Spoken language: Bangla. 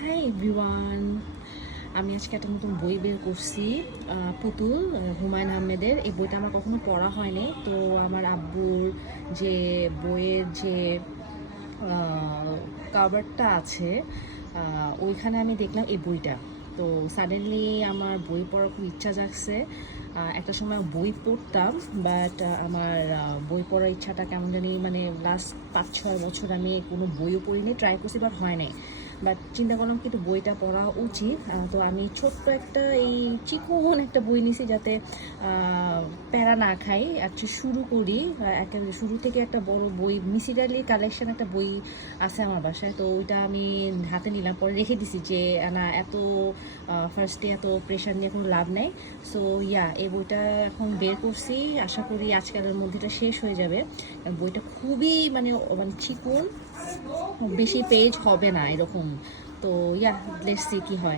হাই এভরিওয়ান, আমি আজকে একটা নতুন বই বের করছি। পুতুল, হুমায়ুন আহমেদের। এই বইটা আমার কখনো পড়া হয়নি। তো আমার আব্বুর যে বইয়ের যে কাভারটা আছে, ওইখানে আমি দেখলাম এই বইটা। তো সাডেনলি আমার বই পড়ার খুব ইচ্ছা জাগছে। একটা সময় বই পড়তাম, বাট আমার বই পড়ার ইচ্ছাটা কেমন জানি, মানে লাস্ট 5-6 বছর আমি কোনো বইও পড়িনি, ট্রাই করছি, বাট হয় নাই। বাট চিন্তা করলাম কিন্তু বইটা পড়া উচিত। তো আমি ছোট্ট একটা এই চিকন একটা বই নিছি, যাতে প্যারা না খাই। আচ্ছা, শুরু করি। একেবারে শুরু থেকে একটা বড় বই, মিসিডালি কালেকশন একটা বই আছে আমার বাসায়। তো ওইটা আমি হাতে নিলাম, পরে রেখে দিছি যে না, এত ফার্স্টে এত প্রেশার নিয়ে কোনো লাভ নেই। সো এই বইটা এখন বের করছি। আশা করি আজকালের মধ্যেটা শেষ হয়ে যাবে। বইটা খুবই মানে মানে চিকন, বেশি পেজ হবে না এরকম। তো লেটস সি কি হয়।